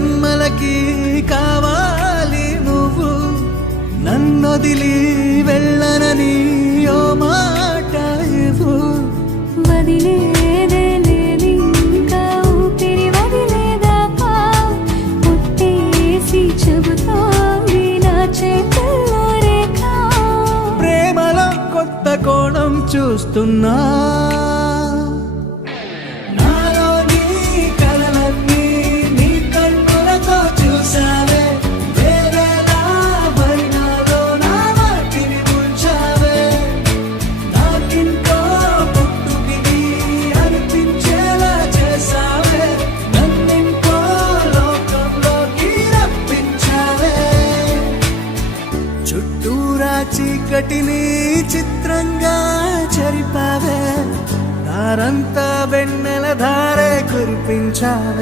జన్మలకి కావాలి నువ్వు, నన్నొదిలి వెళ్ళనని ఓ మాట ఇవ్వు. వదిలేదే లేదింకా ఊపిరి వదిలేదాకా, పుట్టేసి చెబుతోంది నా చేతుల్లో రేఖ. ప్రేమలో కొత్త కోణం చూస్తున్నా, నాలో నీ కలలన్నీ నీ కన్నులతో చూసావే. వేరేలా వర్ణాలో నా వాటిని ముంచావే. నాకింకో పుట్టుకిది అనిపించేలా చేసావే. నన్నింకో లోకంలోకి రప్పించావే. చుట్టూరా చీకటిని చిత్రంగా చెరిపావే. దారంతా వెన్నెల ధారే కురిపించావే.